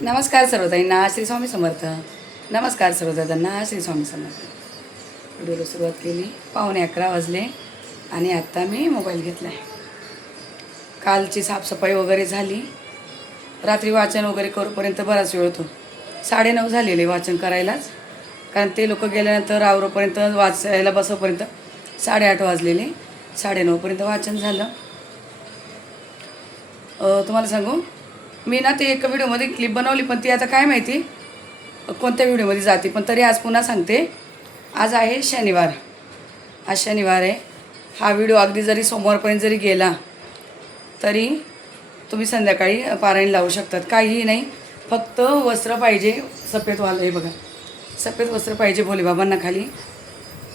नमस्कार सर्वताईंना श्री स्वामी समर्थ. नमस्कार सर्वदादांना श्री स्वामी समर्थ. व्हिडिओला सुरुवात केली. 11:15 वाजले आणि आत्ता मी मोबाईल घेतला आहे. कालची साफसफाई वगैरे झाली. रात्री वाचन वगैरे करूपर्यंत बराच वेळ होतो. 9:30 झालेले वाचन करायलाच, कारण ते लोक गेल्यानंतर आवरोपर्यंत वाचायला बसोपर्यंत 8:30 वाजलेले. 9:30पर्यंत वाचन झालं. तुम्हाला सांगू, मी ना ते एका व्हिडिओमध्ये क्लिप बनवली, पण ती आता काय माहिती कोणत्या व्हिडिओमध्ये जाते. पण तरी आज पुन्हा सांगते. आज आहे शनिवार. आज शनिवार आहे. हा व्हिडिओ अगदी जरी सोमवारपर्यंत जरी गेला तरी तुम्ही संध्याकाळी पारायण लावू शकतात. काहीही नाही, फक्त वस्त्र पाहिजे. सफेदवालं आहे बघा, सफेद वस्त्र पाहिजे भोलेबाबांना. खाली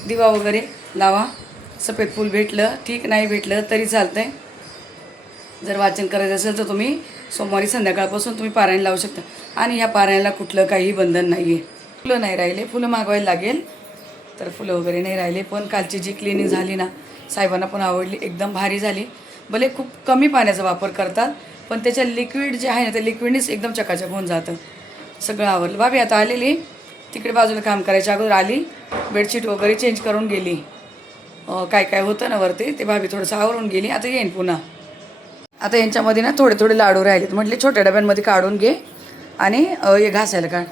दिवा वगैरे लावा. सफेद फूल भेटलं ठीक, नाही भेटलं तरी चालतं आहे. जर वाचन करायचं असेल तर तुम्ही सोमवारी संध्याकाळपासून तुम्ही पारायण लावू शकता. आणि ह्या पारायणाला कुठलं काही बंधन नाही आहे. फुलं नाही राहिले, फुलं मागवायला लागेल, तर फुलं वगैरे नाही राहिले. पण कालची जी क्लिनिंग झाली ना, साहेबांना पण आवडली, एकदम भारी झाली. भले खूप कमी पाण्याचा वापर करतात, पण त्याच्या लिक्विड जे आहे ना, त्या लिक्विडनेच एकदम चकाचक होऊन जातं. सगळं आवडलं. भाभी आता आलेली, तिकडे बाजूला काम करायच्या अगोदर आली, बेडशीट वगैरे चेंज करून गेली. काय काय होतं ना वरती, ते भाभी थोडंसं आवरून गेली. आता येईन पुन्हा. आता यांच्यामध्ये ना थोडे थोडे लाडू राहिलेत. म्हटले छोट्या डब्यांमध्ये काढून घे आणि हे घासायला काढ.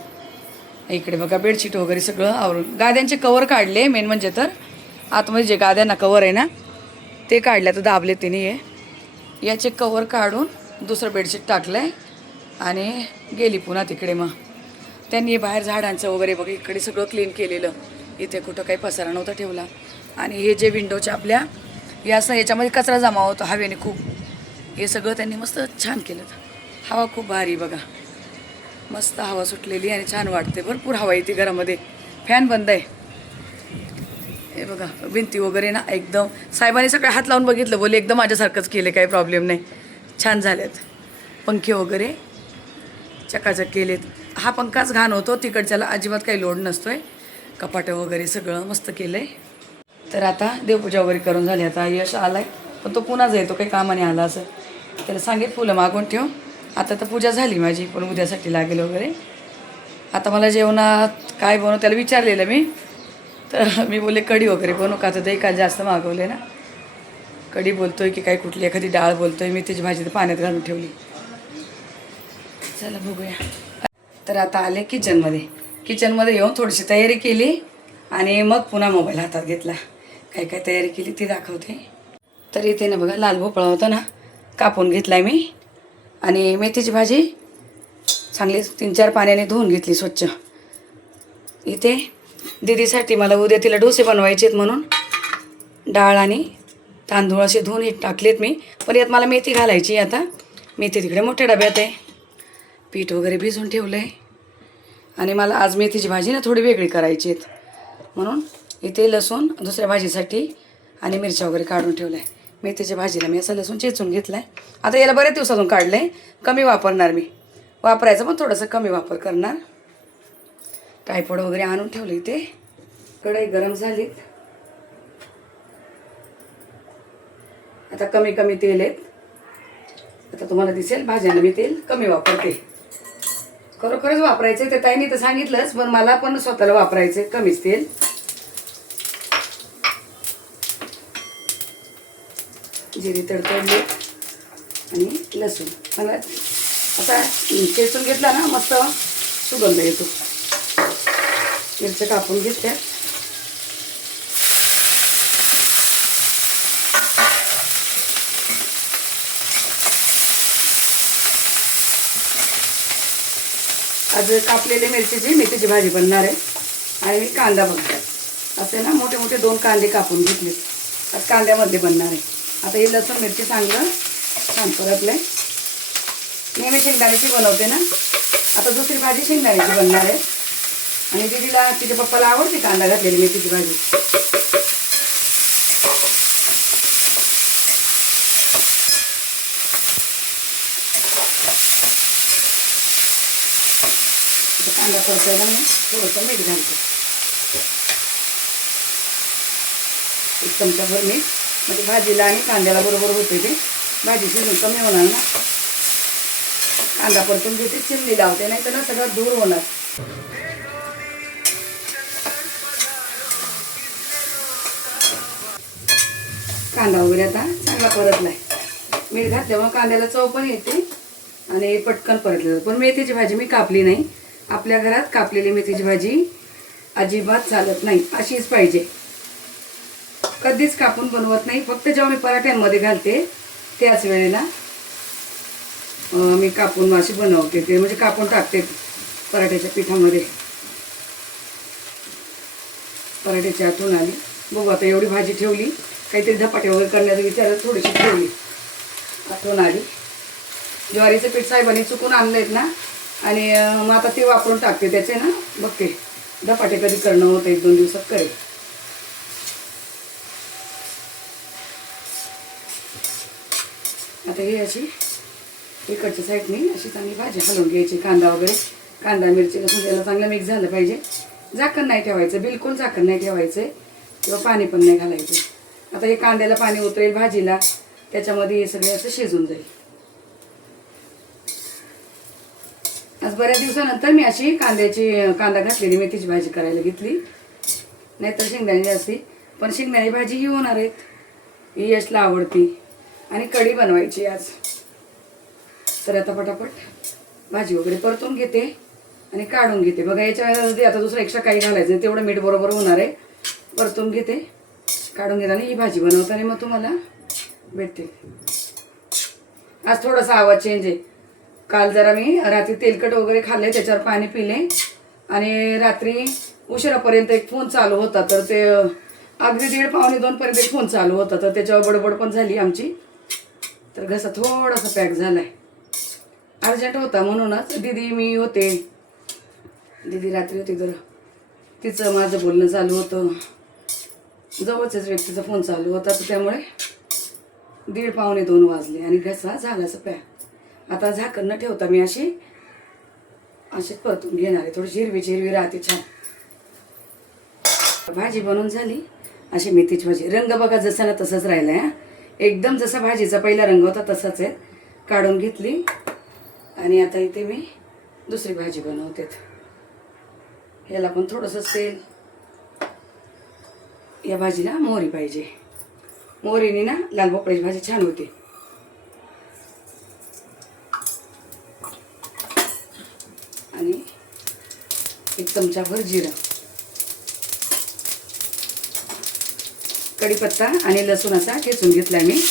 इकडे बघा बेडशीट वगैरे सगळं आवरून. गाद्यांचे कवर काढले. मेन म्हणजे तर आतमध्ये जे गाद्यांना कवर आहे ना, ते काढल्या तर दाबले तिने. याचे कवर काढून दुसरं बेडशीट टाकलं आहे आणि गेली पुन्हा तिकडे. मग त्यांनी बाहेर झाडांचं वगैरे बघा इकडे सगळं क्लीन केलेलं. इथे कुठं काही पसारा नव्हता ठेवला. आणि हे जे विंडोच्या आपल्या हे असं याच्यामध्ये कचरा जमा होतो हवेने खूप, हे सगळं त्यांनी मस्त छान केलं. हवा खूप भारी बघा, मस्त हवा सुटलेली आणि छान वाटते. भरपूर हवा येते घरामध्ये. फॅन बंद आहे. हे बघा भिंती वगैरे ना एकदम साहेबांनी सगळे हात लावून बघितलं, बोले एकदम माझ्यासारखंच केलं, काही प्रॉब्लेम नाही, छान झालेत. पंखे वगैरे चकाचक केलेत. हा पंखाच घाण होतो, तिकडच्याला अजिबात काही लोड नसतो आहे. कपाटं वगैरे सगळं मस्त केलं आहे. तर आता देवपूजा वगैरे करून झाली. आता यश आला आहे, पण तो पुन्हा जाईल, तो काही कामाने आला असं. त्याला सांगेल फुलं मागून ठेव. आता तर पूजा झाली माझी, पण उद्यासाठी लागेल वगैरे. आता मला जेवणात काय बनवू त्याला विचारलेलं मी, तर मी बोलले कढी वगैरे बनवू का. तर ते काल जास्त मागवले ना, कढी बोलतोय की काय कुठली एखादी डाळ बोलतोय. मी त्याची भाजी तर पाण्यात घालून ठेवली. चला बघूया. तर आता आले किचनमध्ये. किचनमध्ये येऊन थोडीशी तयारी केली आणि मग पुन्हा मोबाईल हातात घेतला. काय काय तयारी केली ती दाखवते. तर इथे ना बघा लाल भोपळा होता ना, कापून घेतला आहे मी. आणि मेथीची भाजी चांगली 3-4 पाण्याने धुवून घेतली स्वच्छ. इथे दीदीसाठी मला उद्या तिला डोसे बनवायचे आहेत म्हणून डाळ आणि तांदूळ असे धुवून टाकलेत मी. पण यात मला मेथी घालायची. आता मेथी तिकडे मोठ्या डब्यात आहे. पीठ वगैरे भिजवून ठेवलं आहे. आणि मला आज मेथीची भाजी ना थोडी वेगळी करायची आहेत, म्हणून इथे लसूण दुसऱ्या भाजीसाठी आणि मिरच्या वगैरे काढून ठेवलं आहे. मेथीच्या भाजीला मी असं लसूण चेचून घेतला आहे. आता याला बऱ्याच दिवसातून काढलं आहे. कमी वापरणार मी, वापरायचं पण थोडंसं कमी वापर करणार. ट्रायपॉड वगैरे आणून ठेवलं इथे. कढई गरम झालीत. आता कमी कमी तेल आहेत. आता तुम्हाला दिसेल भाज्यांना मी तेल कमी वापरते. खरोखरच वापरायचं ते ताईंनी तर सांगितलंच, पण मला पण स्वतःला वापरायचं कमीच तेल. जिरी तडतडली आणि लसूण मला आता चेचून घेतला ना, मस्त सुगंध येतो. मिरच्या कापून घेतल्या. आज कापलेले मिरचीची मेथीची भाजी बनणार आहे. आणि मी कांदा बघतात असे ना मोठे मोठे 2 कांदे कापून घेतले. आज कांद्यामध्ये बनणार आहे. आता हे लसूण मिरची चांगलं छान परतलं आहे. नेहमी शेंगदाण्याची बनवते ना, आता दुसरी भाजी शेंगदाण्याची बनणार आहे. आणि दीदीला तिच्या पप्पाला आवडते कांदा घातलेली मेथीची भाजी. कांदा परतायला मी थोडंसं मीठ घालते. 1 चमचाभर मीठ, म्हणजे भाजीला आणि कांद्याला बरोबर होते. ते भाजी शिजून कमी होणार ना. कांदा परतून घेते, चिमणी लावते, नाही तर ना सगळं दूर होणार. कांदा वगैरे आता चांगला परतलाय. मीठ घातल्यामुळे कांद्याला चव पण येते आणि पटकन परतलं जातं. पण मेथीची भाजी मी कापली नाही. आपल्या घरात कापलेली मेथीची भाजी अजिबात चालत नाही, अशीच पाहिजे. कधीच कापून बनवत नाही. फक्त जेव्हा मी पराठ्यांमध्ये घालते त्याच वेळेला मी कापून अशी बनवते, ते म्हणजे कापून टाकते पराठ्याच्या पिठामध्ये. पराठ्याची आठवण आली. बघू आता एवढी भाजी ठेवली, काहीतरी धपाटे वगैरे करण्याचा विचार थोडीशी ठेवली, आठवण आली. ज्वारीचं पीठ साहेबांनी चुकून आणलेत ना, आणि मग आता ते वापरून टाकते. त्याचे ना बघते धपाटे कधी करणं होतं, 1-2 दिवसात करेल. आता ही अशी इकडच्या साईडनी अशी चांगली भाजी हलवून घ्यायची. कांदा वगैरे, कांदा मिरची लसूण त्याला चांगलं मिक्स झालं पाहिजे. झाकण नाही ठेवायचं, बिलकुल झाकण नाही ठेवायचं किंवा पाणी पण नाही घालायचं. आता हे कांद्याला पाणी उतरेल भाजीला, त्याच्यामध्ये हे सगळे असं शिजून जाईल. आज बऱ्याच दिवसानंतर मी अशी कांदा घातलेली मेथीची भाजी करायला घेतली, नाहीतर शेंगदाणे असती. पण शेंगदाणे भाजी ही होणार आहेत, ही यशला आवडती. आणि कढी बनवायची आज. तर आता पटापट भाजी वगैरे परतून घेते आणि काढून घेते. बघा याच्यामध्ये आता दुसरं एक्स्ट्रा काही घालायचं नाही, तेवढं मीठ बरोबर होणार आहे. परतून घेते, काढून घेताना ही भाजी बनवताना मग तुम्हाला भेटते. आज थोडासा आवाज चेंज आहे. काल जरा मी रात्री तेलकट वगैरे खाल्ले, त्याच्यावर पाणी पिले, आणि रात्री उशिरापर्यंत एक फोन चालू होता. तर ते अगदी 1:30-2 पर्यंत एक फोन चालू होता, तर त्याच्यावर बडबड पण झाली आमची. तर घसा थोडासा पॅक झालाय. अर्जंट होता म्हणूनच. दीदी मी होते, दीदी रात्री होती, तर तिचं माझं बोलणं चालू होतं. जवळच्याच व्यक्तीचा फोन चालू होता, तर त्यामुळे 1:30-2 वाजले आणि घसा झालाच पॅक. आता झाकण न ठेवता मी अशीच परतून घेणार आहे. थोडी हिरवी राहते छान. भाजी बनवून झाली. अशी मेथीची भाजी. रंग बघा जसा ना तसाच राहिला आहे. एकदम जसा भाजीचा पहिला रंग होता तसाच आहे. काढून घेतली आणि आता इथे मी दुसरी भाजी बनवते. याला पण थोडंसं तेल. या भाजीला मोहरी पाहिजे. मोहरीने ना लाल भोपळ्याची भाजी छान होते. आणि 1 चमचाभर जिरं, कढीपत्ता आणि लसूण असा ठेचून घेतला मी.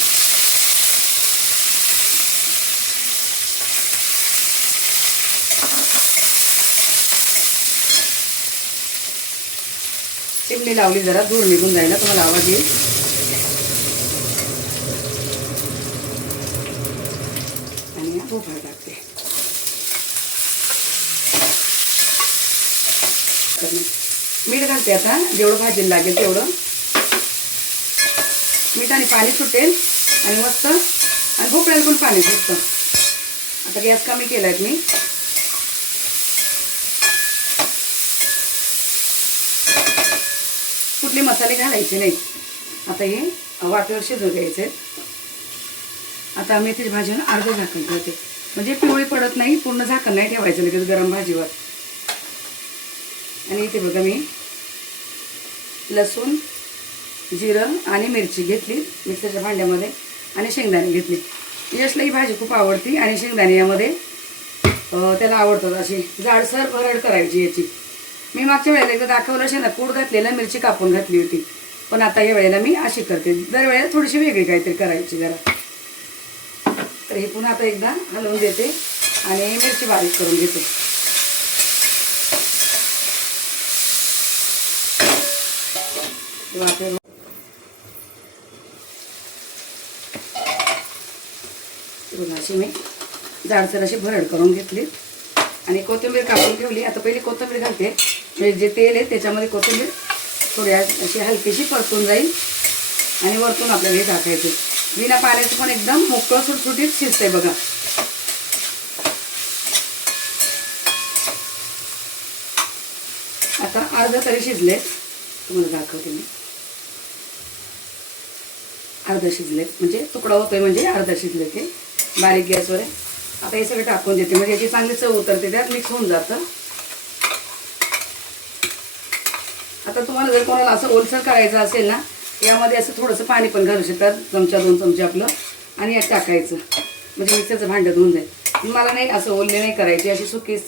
चिमणी लावली, जरा धूर निघून जायला, तुम्हाला आवाज येईल. आणि भोपळा टाकते. मीठ घालते आता, जेवढं भाजीला लागेल तेवढं. मीठ आणि पाणी सुटेल आणि मस्त, आणि भोपळ्याला पण पाणी सुटतं. आता गॅस कमी केलाय मी. कुठले मसाले घालायचे नाहीत. आता हे वाफेवर शिजवून घ्यायचे. आता मेथीची भाजी ना अर्धं झाकण ठेवते, म्हणजे पिवळी पडत नाही. पूर्ण झाकण नाही ठेवायचं लगेच गरम भाजीवर. आणि इथे बघा मी लसूण, जिरं आणि मिरची घेतली मिक्सरच्या भांड्यामध्ये, आणि शेंगदाणे घेतले. यशला ही भाजी खूप आवडती, आणि शेंगदाणे यामध्ये त्याला आवडतात. अशी जाडसर भरड करायची याची. मी मागच्या वेळेला एकदा दाखवलं, शेंगात कूट घातलेला, मिरची कापून घातली होती. पण आता या वेळेला मी अशी करते. दरवेळेला थोडीशी वेगळी काहीतरी करायची जरा. तर हे पुन्हा आता एकदा हलवून देते आणि मिरची बारीक करून घेते. अशी मी जाडसर अशी भरड करून घेतली आणि कोथिंबीर कापून ठेवली. आता पहिली कोथिंबीर घालते. म्हणजे जे तेल आहे त्याच्यामध्ये कोथिंबीर थोडी अशी हलकीशी परतून जाईल, आणि वरतून आपल्याला हे टाकायचं. बिना पाण्याचं पण एकदम मोकळं सुटसुटीत शिजतंय बघा. आता अर्धा तरी शिजले, तुम्हाला दाखवते मी. अर्धा शिजले म्हणजे तुकडा होतोय, म्हणजे अर्धा शिजले ते. बारीक गॅसवर आहे. आता हे सगळं टाकून देते म्हणजे याची चांगली चव उतरते, त्यात मिक्स होऊन जातं. आता तुम्हाला जर कोणाला असं ओलसर करायचं असेल ना, यामध्ये असं थोडंसं पाणी पण घालू शकतात, चमचा 2 चमचे आपलं, आणि यात टाकायचं म्हणजे मिक्सरचं भांडं धुवून जाईल. मला नाही असं ओले नाही करायची, अशी सुकीच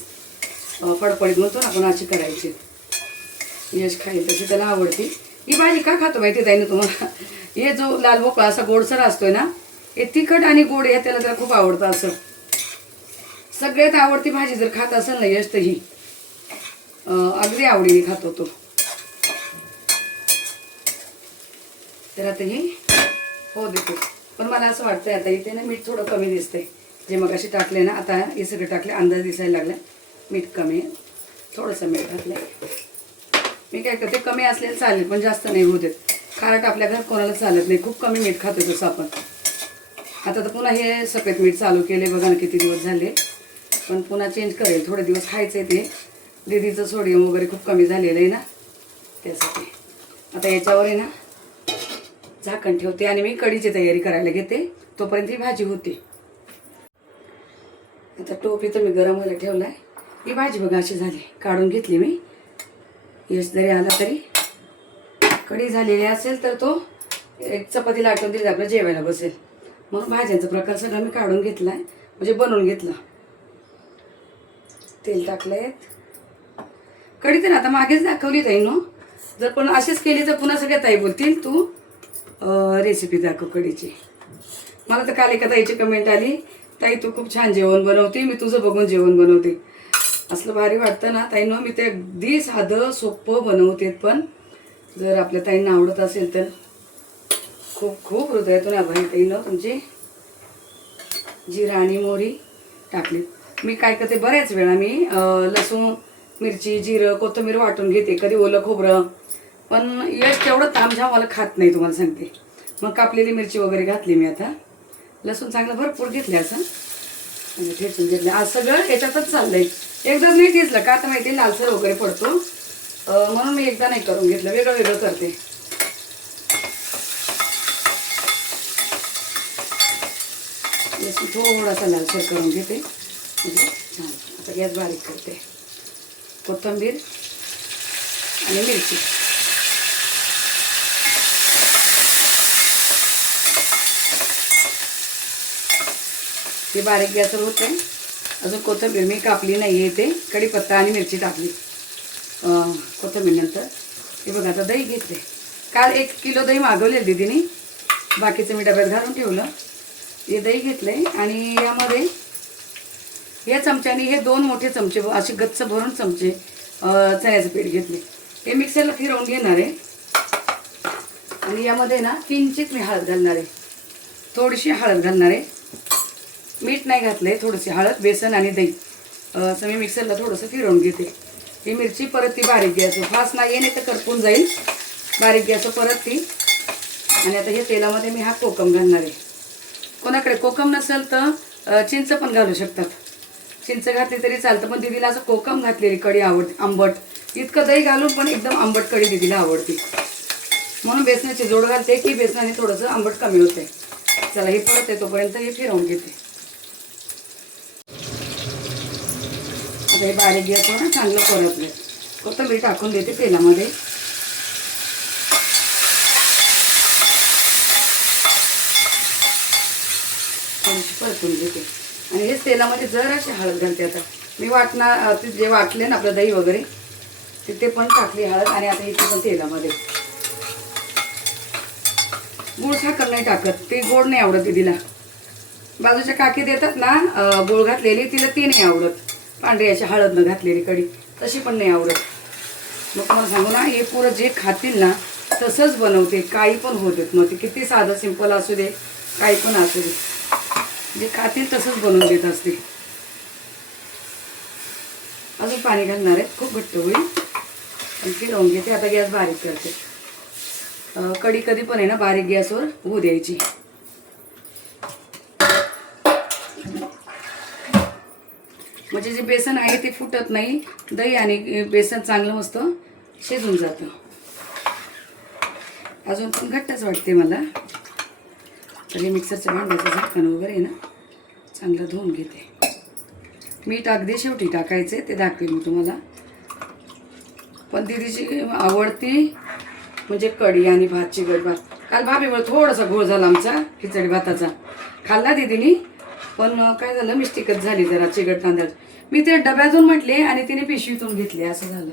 फडफडीत म्हणतो ना आपण, अशी करायची. यश खाईल तशी त्याला आवडते. ही भाजी का खातो माहिती ताई ना तुम्हाला? हे जो लाल भोपळा असा गोडसर असतोय ना, हे तिखट आणि गोड हे त्याला खूप आवडतं. असं सगळ्यात आवडती भाजी जर खात असेल ना यश, तर ही अगदी आवडीने खातो तो. तर आता ही हो देते, पण मला असं वाटतंय आता इथे ना मीठ थोडं कमी दिसतंय. जे मग असे टाकले ना, आता हे सगळे टाकले, अंदाज दिसायला लागला मीठ कमी आहे. थोडंसं मीठ घातलंय. मी काय करते, कमी असलेलं चालेल पण जास्त नाही होऊ देत. खारट आपल्या घरात कोणाला चालत नाही, खूप कमी मीठ खातो तसं आपण. आता तर पुन्हा हे सफेद मीठ चालू केले बघा ना, किती दिवस झाले. पण पुन्हा चेंज करेल, थोडे दिवस खायचे ते. दीदीचं सोडियम वगैरे खूप कमी झालेलं आहे ना, त्यासाठी. आता याच्यावर आहे ना झाकण ठेवते आणि मी कढीची तयारी करायला घेते, तोपर्यंत ही भाजी होती. आता टोप इथं मी गरम व्हायला ठेवला आहे. ही भाजी बघा अशी झाली, काढून घेतली मी. यश जरी आला तरी कढी झालेली असेल तर तो एक चपाती लाटून दिली, आपलं जेवायला बसेल. म्हणून भाज्यांचा प्रकार सगळा मी काढून घेतला आहे, म्हणजे बनवून घेतला. तेल टाकलंय. कढी तर आता मागेच दाखवली ताई नो, जर पण अशीच केली तर पुन्हा सगळ्या ताई बोलतील तू रेसिपी दाखव कढीची. मला तर काल एका ताईची कमेंट आली, ताई तू खूप छान जेवण बनवते, मी तुझं बघून जेवण बनवते. असलं भारी वाटतं ना ताईंनो. मी ते अगदी साधं सोपं बनवते, पण जर आपल्या ताईंना आवडत असेल तर खूप खूप हृदयातून आभारी ताईंनो तुमची. जिरा आणि मोहरी टाकली. मी काय करते, बऱ्याच वेळा मी लसूण, मिरची, जिरं, कोथिंबीर वाटून घेते, कधी ओलं खोबरं. पण यश तेवढं तामझाम मला खात नाही, तुम्हाला सांगते. मग कापलेली मिरची वगैरे घातली मी. आता लसूण चांगलं भरपूर घेतले, असं म्हणजे ठेचून घेतलं. आज सगळं याच्यातच चाललंय. एकदाच नाही ठेचलं का, आता माहिती लालसर वगैरे पडतो, म्हणून मी एकदा नाही करून घेतलं, वेगळं वेगळं करते. लसूण थोडासा लालसर करून घेते म्हणजे छान. आता गॅस बारीक करते. कोथिंबीर आणि मिरची ते बारीक गॅसवर होते. अजून कोथिंबीर मी कापली नाही आहे, ते कढीपत्ता आणि मिरची टाकली कोथिंबीर नंतर. हे बघा आता दही घेतले. काल 1 किलो दही मागवले दीदीने, बाकीचं मी डब्यात घालून ठेवलं. हे दही घेतले आणि यामध्ये या चमच्याने हे 2 मोठे चमचे असे गच्च भरून चमचे चण्याचं पीठ घेतले. हे मिक्सरला फिरवून घेणार आहे आणि यामध्ये ना किंचित मी हळद घालणार आहे, थोडीशी हळद घालणार आहे. मीठ नाही घातलंय, थोडीशी हळद, बेसन आणि दही असं मी मिक्सरला थोडंसं फिरवून घेते. ही मिरची परत ती बारीक गॅसवर, फास्ट नाही आहे, नाही तर करपून जाईल. बारीक गॅसवर परत ती. आणि आता हे तेलामध्ये मी हा कोकम घालणार आहे. कोणाकडे कोकम नसेल तर चिंच पण घालू शकतात, चिंच घातली तरी चालतं. पण दीदीला असं कोकम घातलेली कढी आवडते, आंबट. इतकं दही घालून पण एकदम आंबट कढी दीदीला आवडते, म्हणून बेसनाची जोड घालते की बेसनाने थोडंसं आंबट कमी होते. चला हे परत येतोपर्यंत हे फिरवून घेते. आता हे बारीक गॅसवर चांगलं परतले. कोथिंबीर टाकून देते तेलामध्ये. थोडीशी परतून घेते आणि हेच तेलामध्ये जराशी हळद घालते. आता मी ते जे वाटले ना आपलं दही वगैरे, ते पण टाकली हळद. आणि आता इथे पण तेलामध्ये गूळ साखर नाही टाकत, ते गोड नाही आवडत दीदीला. बाजूच्या काकी देतात ना गूळ घातलेली, तिला ती नाही आवडत. पांढरी अशी हळद न घातलेली कढी तशी पण नाही आवडत. मग तुम्हाला सांगू ना, हे पुरं जे खातील ना तसंच बनवते, काही पण होत देत. मग ते किती साधं सिंपल असू दे, काही पण असू दे, जे खातील तसंच बनवून देत असते. अजून पाणी घालणार आहे, खूप घट्ट होईल. आणि फिरवून घेते. आता गॅस बारीक करते. कढी कधी पण आहे ना बारीक गॅसवर होऊ द्यायची. म्हणजे जे बेसन आहे ते फुटत नाही, दही आणि बेसन चांगलं मस्त शिजून जातं. अजून पण घट्टच वाटते मला. तर हे मिक्सरच्या भांड्याचं झाकण वगैरे ना चांगलं धुवून घेते. मीठ अगदी शेवटी टाकायचे, ते दाखवेल मी तुम्हाला. पण दीदीची आवडती म्हणजे कढी आणि भात, चिकट भात. काल भाभीमुळे थोडासा घोळ झाला आमचा खिचडी भाताचा. खाल्ला दीदीनी, पण काय झालं, मिस्टेकच झाली जरा चिकट तांदळ. मी ते डब्यातून म्हटले आणि तिने पिशवीतून घेतले, असं झालं.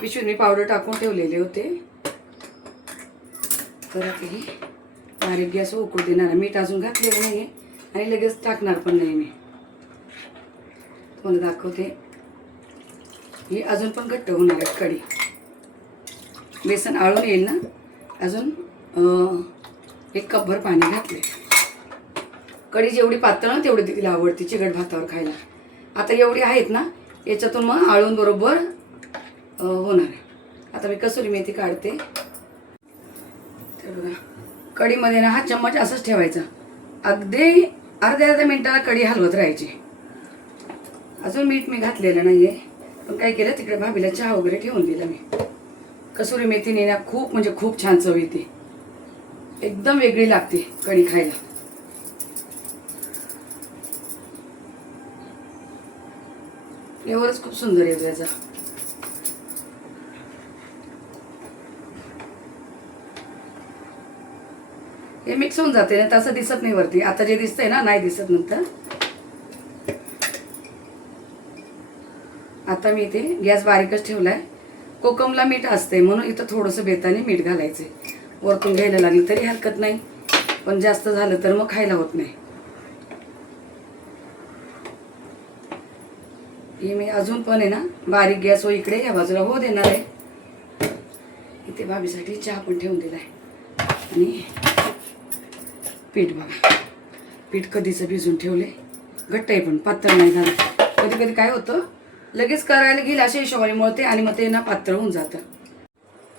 पिशवीत मी पावडर टाकून ठेवलेले होते. तर ते बारीक गॅस उकळू देणार. मीठ अजून घातलेलं नाही आणि लगेच टाकणार पण नाही मी. तुम्हाला दाखवते. ही अजून पण घट्ट होणार आहे कढी. बेसन आळून येईल ना. अजून 1 कपभर पाणी घातले. कढी जेवढी पातळ ना तेवढी तिला आवडते चिकट भातावर खायला. आता एवढी आहेत ना, याच्यातून मग आळून बरोबर होणार आहे. आता मी कसुरी मेथी काढते. तर बघा, कढीमध्ये ना हा चम्मच असंच ठेवायचा. अगदी अर्ध्या मिनिटाला कढी हलवत राहायची. अजून मीठ मी घातलेलं नाही आहे, पण काय केलं, तिकडे भाभीला चहा वगैरे ठेवून दिला मी. कसुरी मेथीने ना खूप म्हणजे खूप छान चव येते. एकदम वेगळी लागते कढी खायला. फ्लेवरच खूप सुंदर येतो याचा. हे मिक्स होऊन जाते ना, तसं दिसत नाही वरती. आता जे दिसतंय ना, नाही दिसत नंतर. आता मी इथे गॅस बारीकच ठेवलाय. कोकमला मीठ असते म्हणून इथं थोडंसं बेताने मीठ घालायचे. वरतून घ्यायला लागली तरी हरकत नाही, पण जास्त झालं तर मग खायला होत नाही. हे मी अजून पण आहे ना बारीक गॅस व इकडे या बाजूला हो देणार आहे. इथे भाभीसाठी चहा पण ठेवून दिलाय. आणि पीठ बघा, पीठ कधीचं भिजून ठेवले. घट्ट आहे पण पातळ नाही झालं. कधी कधी काय होतं, लगेच करायला गेलं अशा हिशोबाने मळते आणि मग ते ना पातळ होऊन जातं.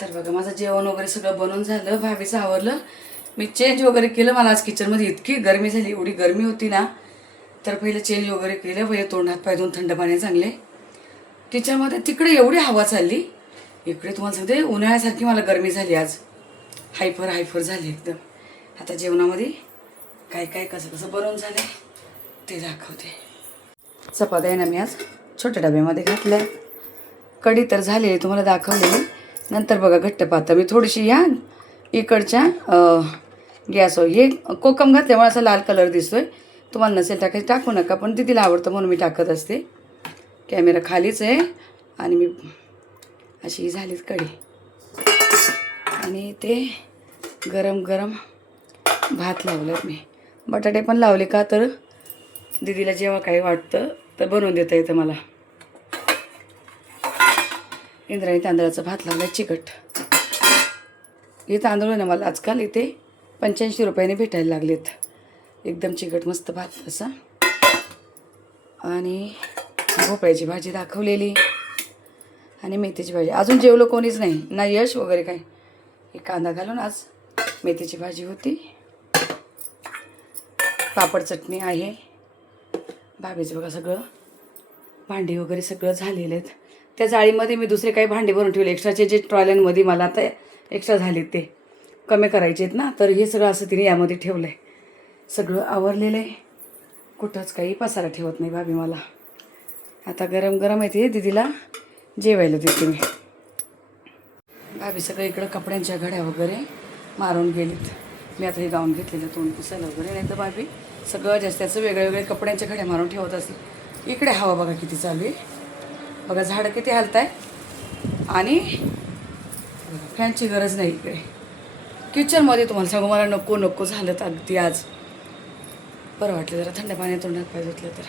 तर बघा, माझं जेवण वगैरे सगळं बनवून झालं. भाभीचं आवरलं. मी चेंज वगैरे केलं. मला आज किचनमध्ये इतकी गरमी झाली, एवढी गरमी होती ना. तर पहिलं चेंज वगैरे केलं. पहिले तोंड हात पाय धुवून थंड पाणी चांगले. किचनमध्ये तिकडे एवढी हवा चालली, इकडे तुम्हाला सांगते उन्हाळ्यासारखी मला गरमी झाली आज. हायफर झाली एकदम. आता जेवणामध्ये काय काय कसं कसं बनवून झालं ते दाखवते. चपात्या ना मी आज छोट्या डब्यामध्ये घातल्या. कढी तर झाली तुम्हाला दाखवलेली. नंतर बघा घट्ट पातळ मी थोडीशी या इकडच्या गॅसवर हे कोकम घातल्यामुळे असा लाल कलर दिसतोय. तुम्हाला नसेल टाकायचं टाकू नका, पण ती तिला आवडतं म्हणून मी टाकत असते. कॅमेरा खालीच आहे आणि मी अशी झालीच कढी. आणि ते गरम गरम भात लावलं मी. बटाटे पण लावले का तर दीदीला जेव्हा काही वाटतं तर बनवून देता येतं मला. इंद्रायणी तांदळाचा भात लावला चिकट. हे तांदूळ आहे ना मला आजकाल इथे 85 रुपयाने भेटायला लागलेत. एकदम चिकट मस्त भात असा. आणि भोपळ्याची भाजी दाखवलेली आणि मेथीची भाजी. अजून जेवलं कोणीच नाही ना, यश वगैरे काय. हे कांदा घालून आज मेथीची भाजी होती. पापड चटणी आहे. भाभीचं बघा सगळं भांडी वगैरे सगळं झालेलं आहेत. त्या जाळीमध्ये मी दुसरे काही भांडे भरून ठेवले. एक्स्ट्राचे जे ट्रॉयलमध्ये मला आता एक्स्ट्रा झालेत ते कमी करायचे आहेत ना, तर हे सगळं असं तिने यामध्ये ठेवलं आहे. सगळं आवरलेलं आहे. कुठंच काही पसारा ठेवत नाही भाभी मला. आता गरम गरम येते दीदीला जेवायला देते मी. भाभी सगळं इकडं कपड्यांच्या घड्या वगैरे मारून गेलीत. मी आता हे गाऊन घेतलेलं तोंड पुसायला वगैरे. नाही तर भाभी सगळं जास्त्याचं वेगळ्या कपड्यांच्या घड्या मारून ठेवत असते. इकडे हवा बघा किती चालू आहे. बघा झाडं किती हलत आहे. आणि फॅनची गरज नाही इकडे. किचनमध्ये तुम्हाला सांगू मला नको नको झालं तर अगदी आज. बरं वाटलं जरा थंड पाण्यात तोंडात पाय धुतलं तर.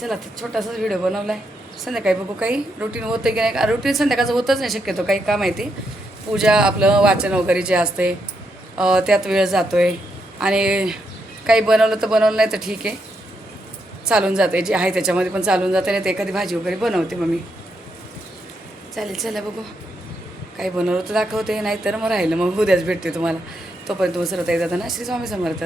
चला तर छोटासाच व्हिडिओ बनवला आहे. संध्याकाळी बघू काही रुटीन होतं की नाही. रुटीन संध्याकाळचं होतच नाही शक्यतो. काही का माहिती, पूजा आपलं वाचन वगैरे जे असते त्यात वेळ जातो आहे. आणि काही बनवलं तर बनवलं नाही तर ठीक आहे, चालून जाते. जे आहे त्याच्यामध्ये पण चालून जाते. नाही तर एखादी भाजी वगैरे बनवते मग मी. चालेल चला बघू काही बनवलं तर दाखवते, नाही तर मग राहिलं मग उद्याच भेटते तुम्हाला. तोपर्यंत तुम्ही सरत जाताना श्री स्वामी समर्थ.